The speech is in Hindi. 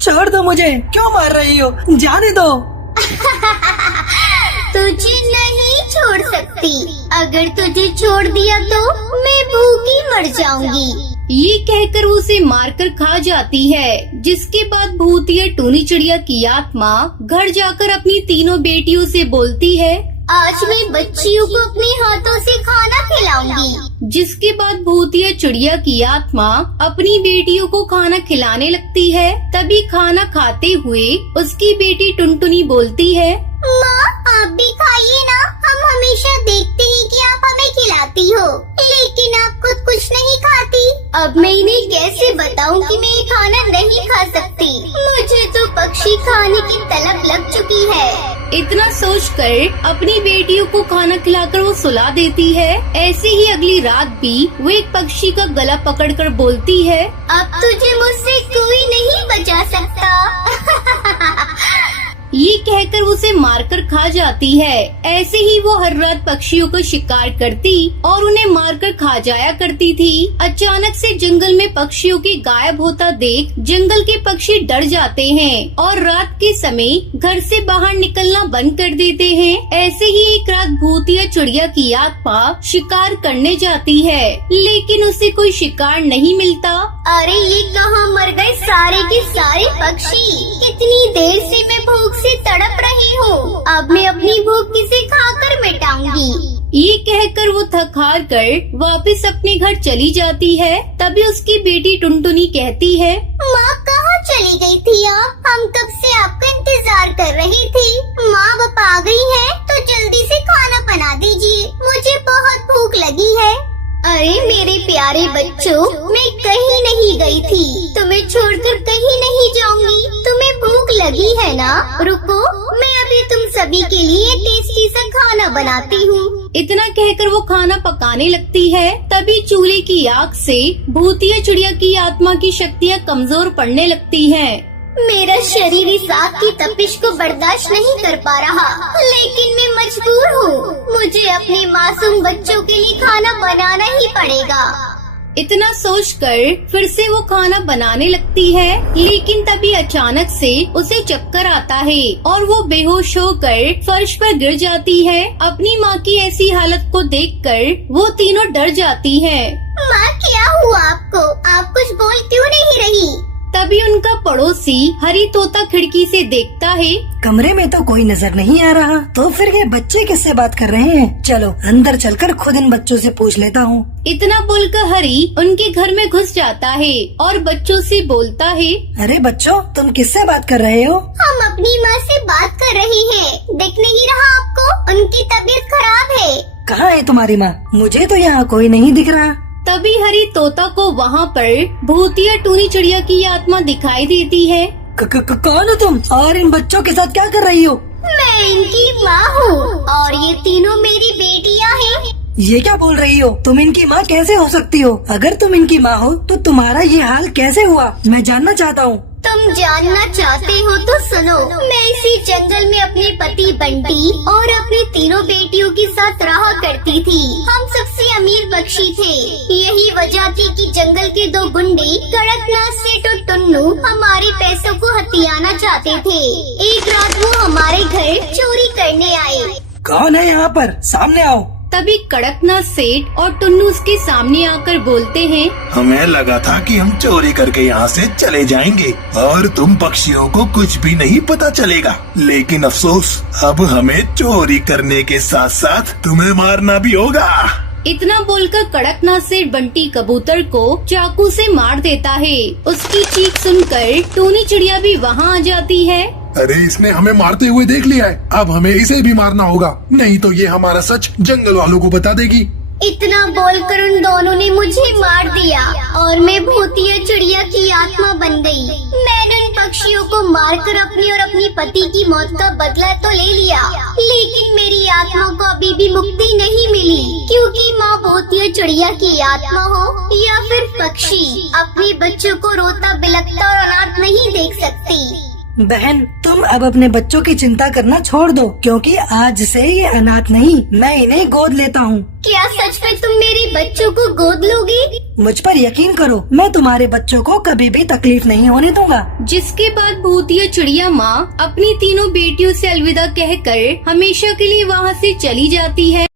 छोड़ दो मुझे, क्यों मार रही हो, जाने दो। तुझे नहीं छोड़ सकती। अगर तुझे छोड़ दिया तो मैं भूखी मर जाऊंगी। ये कहकर वो उसे मारकर खा जाती है। जिसके बाद भूतिया टूनी चिड़िया की आत्मा घर जाकर अपनी तीनों बेटियों से बोलती है, आज मैं बच्चियों को अपने हाथों से खाना खिलाऊंगी। जिसके बाद भूतिया चिड़िया की आत्मा अपनी बेटियों को खाना खिलाने लगती है। तभी खाना खाते हुए उसकी बेटी टुनटुनी बोलती है, माँ आप भी खाइए ना, हम हमेशा देखते हैं कि आप हमें खिलाती हो, लेकिन आप खुद कुछ नहीं खाती। अब मैं इन्हें कैसे बताऊं कि मैं ये खाना नहीं खा सकती। मुझे तो पक्षी खाने की तलब लग चुकी है। इतना सोचकर अपनी बेटियों को खाना खिलाकर वो सुला देती है। ऐसे ही अगली रात भी वो एक पक्षी का गला पकड़कर बोलती है, अब तुझे मुझसे कोई नहीं बचा सकता। ये कहकर उसे मारकर खा जाती है। ऐसे ही वो हर रात पक्षियों को शिकार करती और उन्हें मारकर खा जाया करती थी। अचानक से जंगल में पक्षियों के गायब होता देख जंगल के पक्षी डर जाते हैं और रात के समय घर से बाहर निकलना बंद कर देते हैं। ऐसे ही एक रात भूतिया चिड़िया की आत्मा शिकार करने जाती है, लेकिन उसे कोई शिकार नहीं मिलता। अरे ये कहाँ मर गए सारे के सारे पक्षी। कितनी देर से मैं भूख से तड़प रही हूँ। अब मैं अपनी भूख किसे खाकर मिटाऊंगी। ये कहकर वो थक हार कर वापस अपने घर चली जाती है। तभी उसकी बेटी टुनटुनी कहती है, माँ कहाँ चली गई थी आप? हम कब से आपका इंतजार कर रही थी। माँ बाप आ गई है तो जल्दी से खाना बना दीजिए, मुझे बहुत भूख लगी है। अरे मेरे प्यारे बच्चों, मैं कहीं नहीं गई थी, तुम्हें छोड़कर कहीं नहीं जाऊंगी। तुम्हें भूख लगी है ना? रुको, मैं अभी तुम सभी के लिए टेस्टी सा खाना बनाती हूँ। इतना कहकर वो खाना पकाने लगती है। तभी चूल्हे की आग से भूतिया चिड़िया की आत्मा की शक्तियाँ कमजोर पड़ने लगती हैं। मेरा शरीर इस आग की तपिश को बर्दाश्त नहीं कर पा रहा, लेकिन मैं मजबूर हूँ। मुझे अपने मासूम बच्चों के लिए खाना बनाना ही पड़ेगा। इतना सोचकर फिर से वो खाना बनाने लगती है, लेकिन तभी अचानक से उसे चक्कर आता है और वो बेहोश होकर फर्श पर गिर जाती है। अपनी माँ की ऐसी हालत को देखकर वो तीनों डर जाती हैं। माँ क्या हुआ आपको? आप कुछ बोल क्यों नहीं रही? तभी उनका पड़ोसी हरी तोता खिड़की से देखता है, कमरे में तो कोई नजर नहीं आ रहा, तो फिर ये बच्चे किससे बात कर रहे हैं? चलो अंदर चलकर खुद इन बच्चों से पूछ लेता हूँ। इतना बोलकर हरी उनके घर में घुस जाता है और बच्चों से बोलता है, अरे बच्चों, तुम किससे बात कर रहे हो? हम अपनी माँ से बात कर रही हैं। दिख नहीं रहा आपको? उनकी तबीयत खराब है। कहाँ है तुम्हारी माँ? मुझे तो यहाँ कोई नहीं दिख रहा। तभी हरी तोता को वहाँ पर भूतिया टूनी चिड़िया की आत्मा दिखाई देती है। कौन हो तुम और इन बच्चों के साथ क्या कर रही हो? मैं इनकी माँ हूँ और ये तीनों मेरी बेटियाँ हैं। ये क्या बोल रही हो? तुम इनकी माँ कैसे हो सकती हो? अगर तुम इनकी माँ हो तो तुम्हारा ये हाल कैसे हुआ? मैं जानना चाहता हूँ। तुम जानना चाहते हो तो सुनो। मैं इसी जंगल में अपने पति बंटी और अपनी तीनों बेटियों के साथ रहा करती थी। हम सबसे अमीर पक्षी थे। यही वजह थी कि जंगल के दो गुंडे कड़कनाथ सेठ और टुन्नू हमारे पैसों को हथियाना चाहते थे। एक रात वो हमारे घर चोरी करने आए। कौन है यहाँ पर? सामने आओ। तभी कड़कनाथ सेठ और टुन्नू उसके सामने आकर बोलते हैं, हमें लगा था कि हम चोरी करके यहाँ से चले जाएंगे और तुम पक्षियों को कुछ भी नहीं पता चलेगा, लेकिन अफसोस अब हमें चोरी करने के साथ साथ तुम्हें मारना भी होगा। इतना बोलकर कड़कनाथ सेठ बंटी कबूतर को चाकू से मार देता है। उसकी चीख सुनकर टूनी चिड़िया भी वहाँ आ जाती है। अरे इसने हमें मारते हुए देख लिया है, अब हमें इसे भी मारना होगा, नहीं तो ये हमारा सच जंगल वालों को बता देगी। इतना बोलकर उन दोनों ने मुझे मार दिया और मैं भूतिया चिड़िया की आत्मा बन गई। मैंने उन पक्षियों को मारकर अपनी और अपनी पति की मौत का बदला तो ले लिया, लेकिन मेरी आत्मा को अभी भी मुक्ति नहीं मिली, क्योंकि माँ भूतिया चिड़िया की आत्मा हो या फिर पक्षी, अपने बच्चों को रोता बिलखता और अनाथ नहीं देख सकती। बहन, तुम अब अपने बच्चों की चिंता करना छोड़ दो, क्योंकि आज से ये अनाथ नहीं, मैं इन्हें गोद लेता हूँ। क्या सच में तुम मेरे बच्चों को गोद लोगी? मुझ पर यकीन करो, मैं तुम्हारे बच्चों को कभी भी तकलीफ नहीं होने दूंगा। जिसके बाद भूतिया चिड़िया माँ अपनी तीनों बेटियों से अलविदा कहकर हमेशा के लिए वहाँ से चली जाती है।